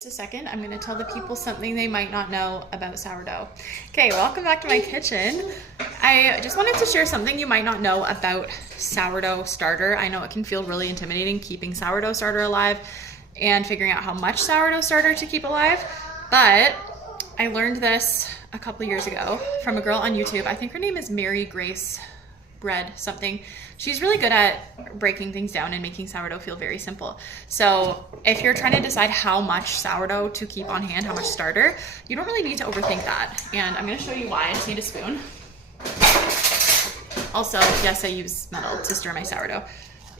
Just a second, I'm going to tell the people something they might not know about sourdough. Okay, welcome back to my kitchen. I just wanted to share something you might not know about sourdough starter. I know it can feel really intimidating keeping sourdough starter alive and figuring out how much sourdough starter to keep alive, but I learned this a couple years ago from a girl on YouTube. I think her name is Mary Grace Bread something. She's really good at breaking things down and making sourdough feel very simple. So if you're trying to decide how much sourdough to keep on hand, how much starter, you don't really need to overthink that. And I'm going to show you why. I just need a spoon. Also, yes, I use metal to stir my sourdough,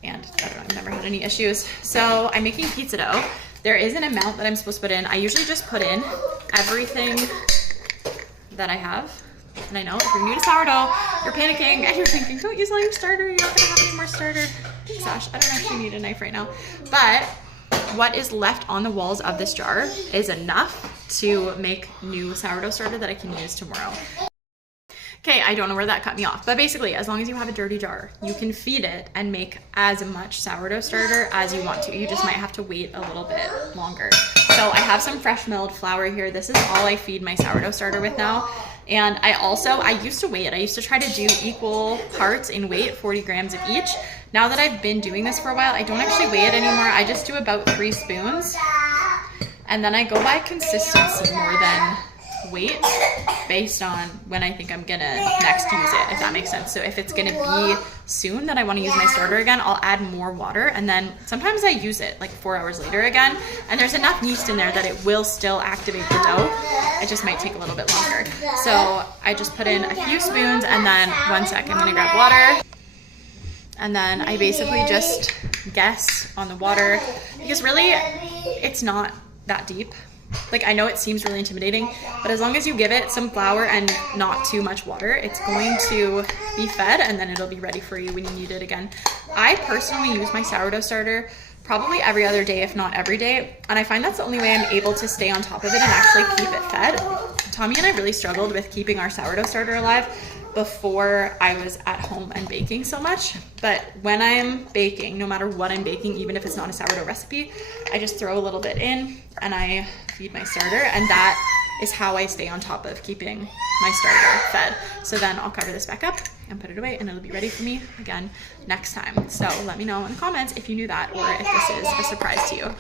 and I've never had any issues. So I'm making pizza dough. There is an amount that I'm supposed to put in. I usually just put in everything that I have. And I know if you're new to sourdough, you're panicking and you're thinking, don't use all your starter, you're not gonna have any more starter. Gosh, I don't actually need a knife right now. But what is left on the walls of this jar is enough to make new sourdough starter that I can use tomorrow. Okay, I don't know where that cut me off, but basically, as long as you have a dirty jar, you can feed it and make as much sourdough starter as you want to. You just might have to wait a little bit longer. So I have some fresh milled flour here. This is all I feed my sourdough starter with now. And I used to weigh it. I used to try to do equal parts in weight, 40 grams of each. Now that I've been doing this for a while, I don't actually weigh it anymore. I just do about 3 spoons. And then I go by consistency more than weight based on when I think I'm gonna next use it, if that makes sense. So if it's gonna be soon that I want to use my starter again, I'll add more water, and then sometimes I use it like 4 hours later again, and there's enough yeast in there that it will still activate the dough. It just might take a little bit longer. So I just put in a few spoons, and then one sec, I'm gonna grab water, and then I basically just guess on the water, because really it's not that deep. Like, I know it seems really intimidating, but as long as you give it some flour and not too much water, it's going to be fed, and then it'll be ready for you when you need it again. I personally use my sourdough starter probably every other day, if not every day, and I find that's the only way I'm able to stay on top of it and actually keep it fed. Tommy and I really struggled with keeping our sourdough starter alive before I was at home and baking so much, but when I'm baking, no matter what I'm baking, even if it's not a sourdough recipe, I just throw a little bit in and I feed my starter, and that is how I stay on top of keeping my starter fed. So then I'll cover this back up and put it away, and it'll be ready for me again next time. So let me know in the comments if you knew that, or if this is a surprise to you.